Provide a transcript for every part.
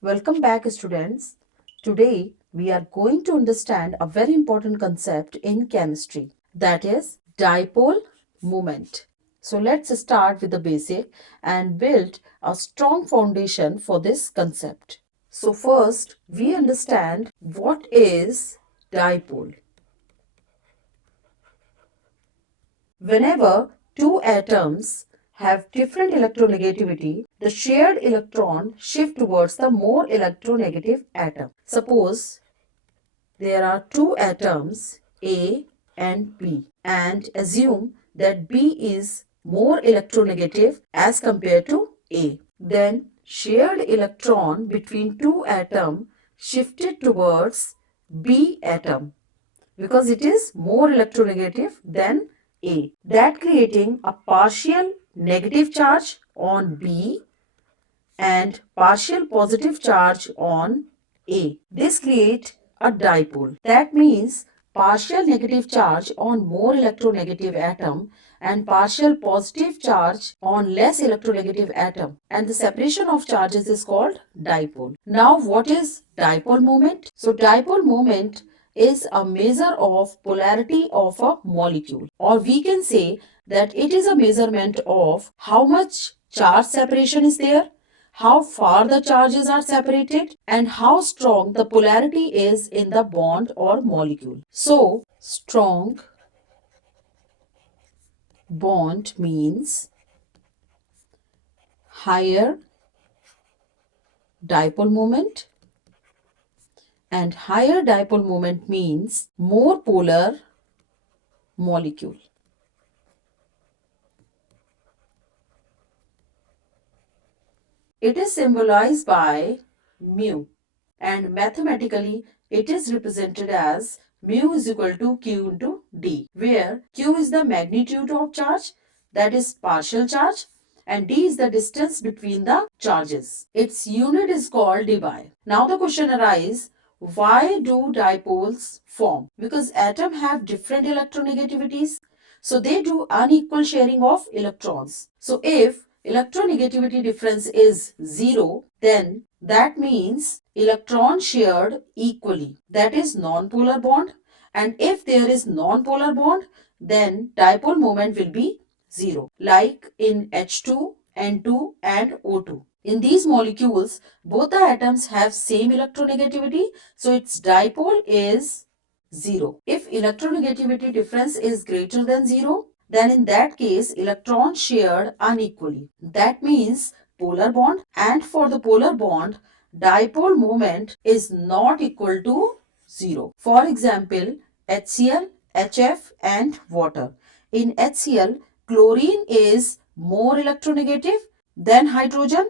Welcome back, students. Today we are going to understand a very important concept in chemistry, that is dipole moment. So let's start with the basic and build a strong foundation for this concept. So first we understand what is dipole. Whenever two atoms have different electronegativity, the shared electron shift towards the more electronegative atom. Suppose there are two atoms A and B and assume that B is more electronegative as compared to A. Then shared electron between two atoms shifted towards B atom because it is more electronegative than A. That creating a partial negative charge on B and partial positive charge on A. This creates a dipole. That means partial negative charge on more electronegative atom and partial positive charge on less electronegative atom, and the separation of charges is called dipole. Now what is dipole moment? So dipole moment is a measure of polarity of a molecule, or we can say that it is a measurement of how much charge separation is there, how far the charges are separated, and how strong the polarity is in the bond or molecule. So, strong bond means higher dipole moment, and higher dipole moment means more polar molecule. It is symbolized by mu, and mathematically it is represented as mu is equal to q into d, where q is the magnitude of charge, that is partial charge, and d is the distance between the charges. Its unit is called dBi. Now the question arises, why do dipoles form? Because atoms have different electronegativities, so they do unequal sharing of electrons. So if electronegativity difference is 0, then that means electron shared equally. That is non-polar bond. And if there is non-polar bond, then dipole moment will be 0. Like in H2, N2 and O2. In these molecules, both the atoms have same electronegativity. So its dipole is 0. If electronegativity difference is greater than 0, then in that case electrons shared unequally. That means polar bond, and for the polar bond dipole moment is not equal to 0. For example, HCl, HF and water. In HCl, chlorine is more electronegative than hydrogen,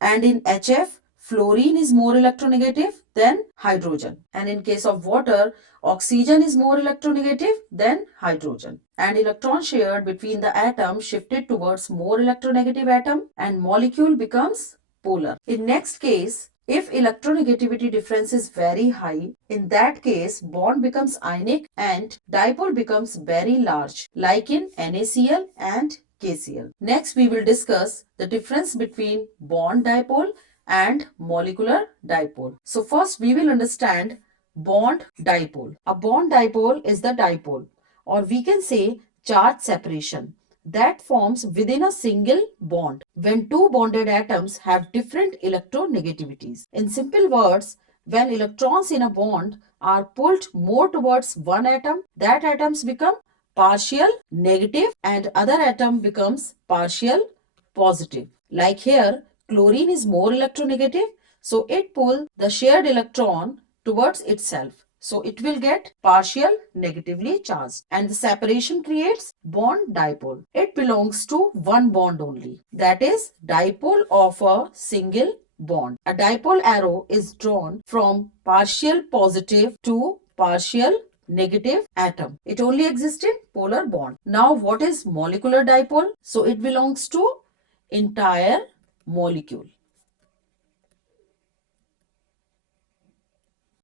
and in HF, fluorine is more electronegative than hydrogen. And in case of water, oxygen is more electronegative than hydrogen. And electron shared between the atom shifted towards more electronegative atom and molecule becomes polar. In next case, if electronegativity difference is very high, in that case bond becomes ionic and dipole becomes very large, like in NaCl and KCl. Next, we will discuss the difference between bond dipole and molecular dipole. So first we will understand bond dipole. A bond dipole is the dipole, or we can say charge separation, that forms within a single bond when two bonded atoms have different electronegativities. In simple words, when electrons in a bond are pulled more towards one atom, that atoms become partial negative and other atom becomes partial positive. Like here, chlorine is more electronegative, so it pulls the shared electron towards itself. So it will get partial negatively charged, and the separation creates bond dipole. It belongs to one bond only, that is dipole of a single bond. A dipole arrow is drawn from partial positive to partial negative atom. It only exists in polar bond. Now what is molecular dipole? So it belongs to entire molecule.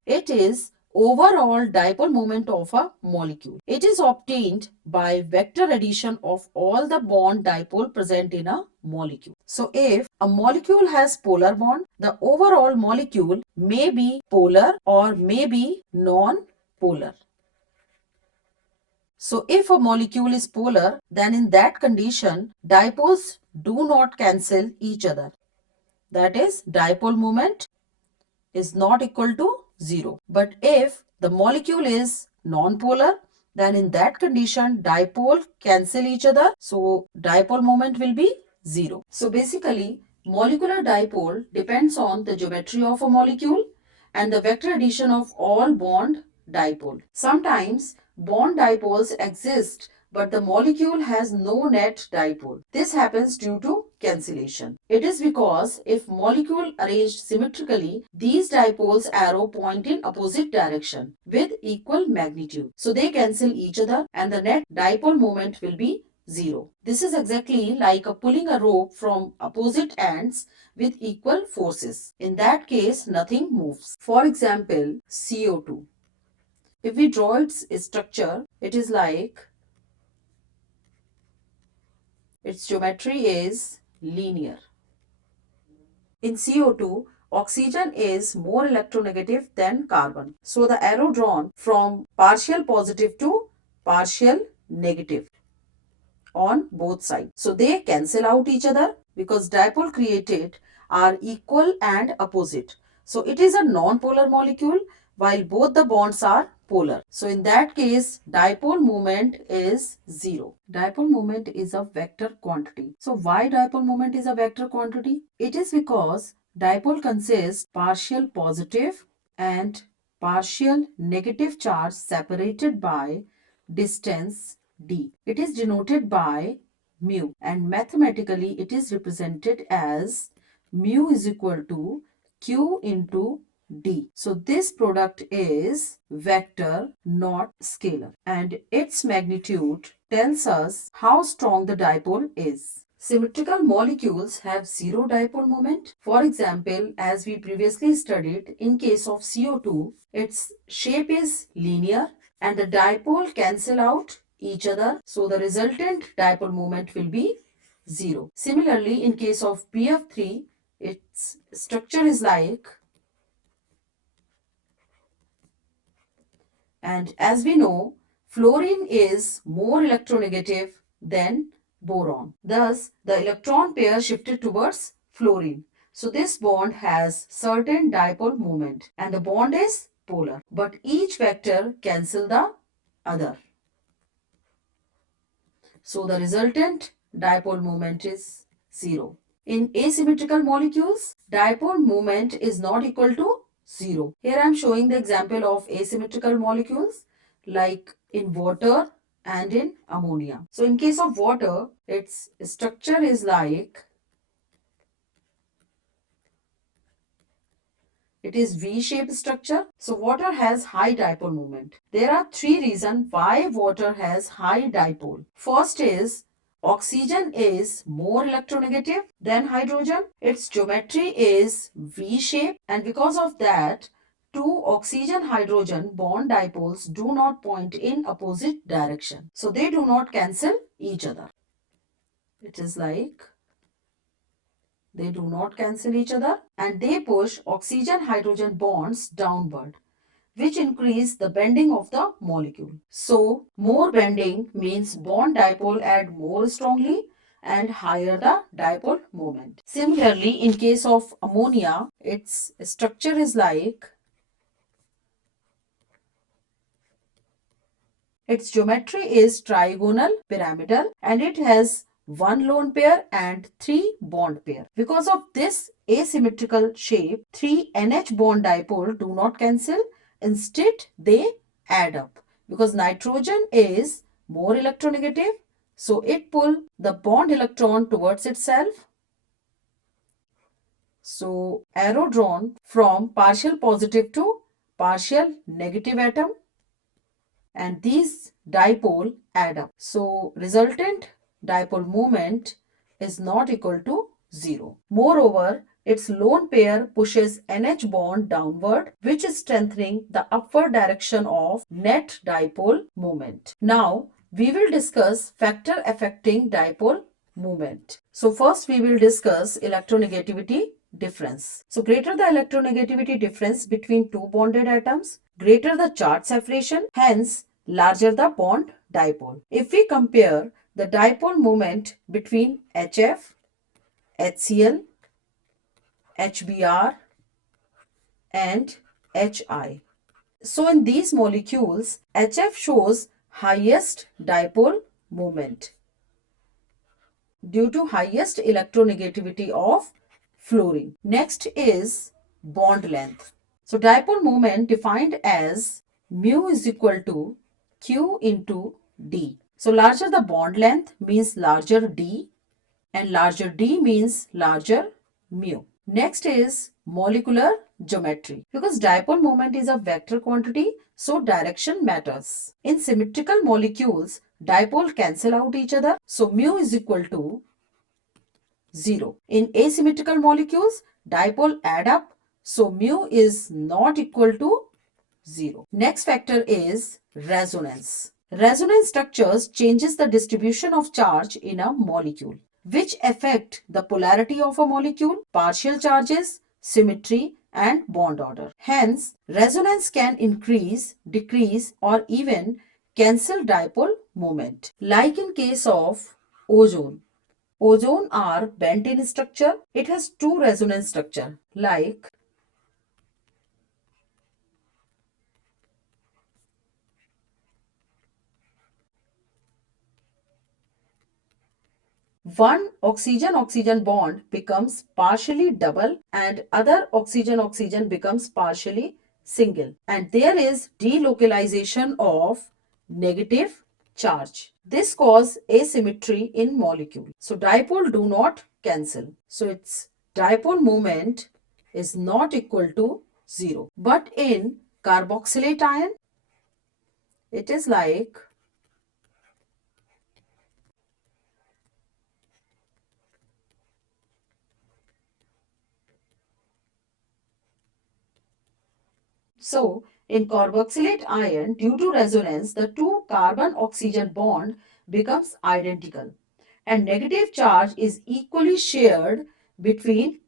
It is overall dipole moment of a molecule. It is obtained by vector addition of all the bond dipole present in a molecule. So if a molecule has polar bond, the overall molecule may be polar or may be non-polar. So if a molecule is polar, then in that condition, dipoles do not cancel each other. That is, dipole moment is not equal to 0. But if the molecule is non-polar, then in that condition, dipole cancel each other. So dipole moment will be 0. So basically, molecular dipole depends on the geometry of a molecule and the vector addition of all bond dipole. Sometimes bond dipoles exist, but the molecule has no net dipole. This happens due to cancellation. It is because if molecule arranged symmetrically, these dipoles arrow point in opposite direction with equal magnitude. So they cancel each other and the net dipole moment will be 0. This is exactly like pulling a rope from opposite ends with equal forces. In that case, nothing moves. For example, CO2. If we draw its structure, it is like its geometry is linear. In CO2, oxygen is more electronegative than carbon. So the arrow drawn from partial positive to partial negative on both sides. So they cancel out each other because dipole created are equal and opposite. So it is a non-polar molecule while both the bonds are polar. So in that case, dipole moment is 0. Dipole moment is a vector quantity. So why dipole moment is a vector quantity? It is because dipole consists partial positive and partial negative charge separated by distance d. It is denoted by mu and mathematically it is represented as mu is equal to q into d. So this product is vector, not scalar, and its magnitude tells us how strong the dipole is. Symmetrical molecules have zero dipole moment. For example, as we previously studied, in case of CO2, its shape is linear and the dipole cancel out each other. So the resultant dipole moment will be 0. Similarly, in case of BF3, its structure is like, and as we know, fluorine is more electronegative than boron. Thus, the electron pair shifted towards fluorine. So this bond has certain dipole moment and the bond is polar. But each vector cancel the other. So the resultant dipole moment is 0. In asymmetrical molecules, dipole moment is not equal to 0. Here I am showing the example of asymmetrical molecules like in water and in ammonia. So in case of water, its structure is like, it is V-shaped structure. So water has high dipole moment. There are three reasons why water has high dipole. First is oxygen is more electronegative than hydrogen. Its geometry is V-shaped and because of that, two oxygen-hydrogen bond dipoles do not point in opposite direction. So they do not cancel each other. It is like they do not cancel each other and they push oxygen-hydrogen bonds downward, which increase the bending of the molecule. So, more bending means bond dipole add more strongly and higher the dipole moment. Similarly, in case of ammonia, its structure is like, its geometry is trigonal pyramidal and it has one lone pair and three bond pair. Because of this asymmetrical shape, three NH bond dipole do not cancel. Instead, they add up. Because nitrogen is more electronegative, so it pull the bond electron towards itself. So arrow drawn from partial positive to partial negative atom and these dipole add up. So resultant dipole moment is not equal to 0. Moreover, its lone pair pushes NH bond downward, which is strengthening the upward direction of net dipole moment. Now, we will discuss factor affecting dipole moment. So first we will discuss electronegativity difference. So greater the electronegativity difference between two bonded atoms, greater the charge separation, hence larger the bond dipole. If we compare the dipole moment between HF, HCl, HBr and HI. So in these molecules, HF shows highest dipole moment due to highest electronegativity of fluorine. Next is bond length. So dipole moment defined as mu is equal to Q into D. So larger the bond length means larger D, and larger D means larger mu. Next is molecular geometry. Because dipole moment is a vector quantity, so direction matters. In symmetrical molecules, dipole cancel out each other, so mu is equal to 0. In asymmetrical molecules, dipole add up, so mu is not equal to 0. Next factor is resonance. Resonance structures changes the distribution of charge in a molecule, which affect the polarity of a molecule, partial charges, symmetry, and bond order. Hence, resonance can increase, decrease, or even cancel dipole moment. Like in case of ozone. Ozone are bent in structure. It has two resonance structure like one oxygen-oxygen bond becomes partially double and other oxygen-oxygen becomes partially single. And there is delocalization of negative charge. This causes asymmetry in molecule. So dipole do not cancel. So its dipole moment is not equal to 0. But in carboxylate ion, it is like so, in carboxylate ion, due to resonance, the two carbon-oxygen bond becomes identical and negative charge is equally shared between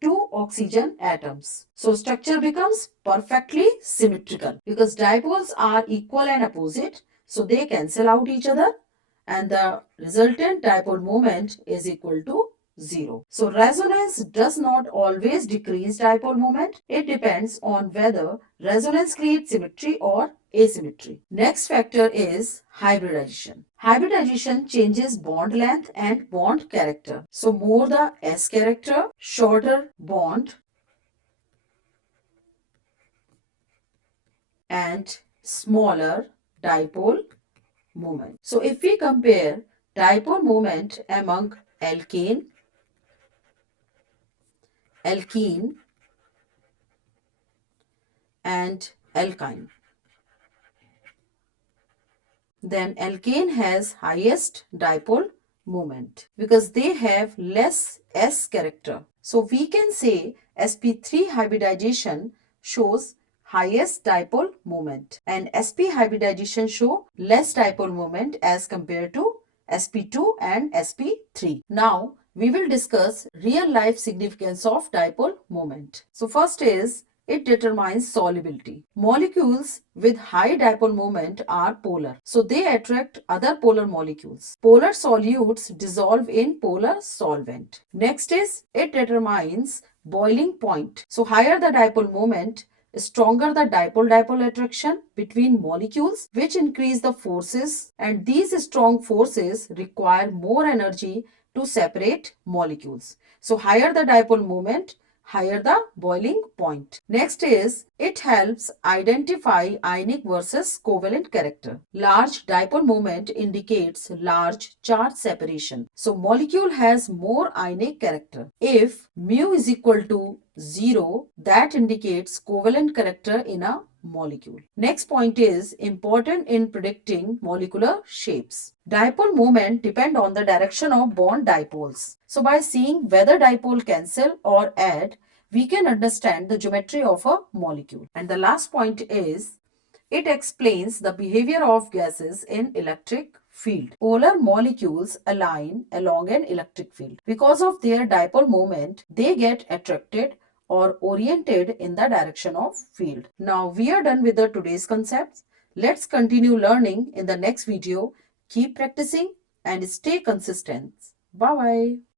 two oxygen atoms. So, structure becomes perfectly symmetrical because dipoles are equal and opposite, so they cancel out each other and the resultant dipole moment is equal to 0. So resonance does not always decrease dipole moment. It depends on whether resonance creates symmetry or asymmetry. Next factor is hybridization. Hybridization changes bond length and bond character. So more the S character, shorter bond and smaller dipole moment. So if we compare dipole moment among alkane, alkene and alkyne, then alkane has highest dipole moment because they have less S character. So we can say sp3 hybridization shows highest dipole moment and sp hybridization show less dipole moment as compared to sp2 and sp3. Now we will discuss real life significance of dipole moment. So first is it determines solubility. Molecules with high dipole moment are polar, so they attract other polar molecules. Polar solutes dissolve in polar solvent. Next is it determines boiling point. So higher the dipole moment, stronger the dipole-dipole attraction between molecules, which increase the forces, and these strong forces require more energy to separate molecules. So higher the dipole moment, higher the boiling point. Next is it helps identify ionic versus covalent character. Large dipole moment indicates large charge separation. So molecule has more ionic character. If mu is equal to 0 that indicates covalent character in a molecule. Next point is important in predicting molecular shapes. Dipole moment depend on the direction of bond dipoles. So by seeing whether dipole cancel or add, we can understand the geometry of a molecule. And the last point is it explains the behavior of gases in electric field. Polar molecules align along an electric field. Because of their dipole moment, they get attracted or oriented in the direction of field. Now we are done with the today's concepts. Let's continue learning in the next video. Keep practicing and stay consistent. Bye bye.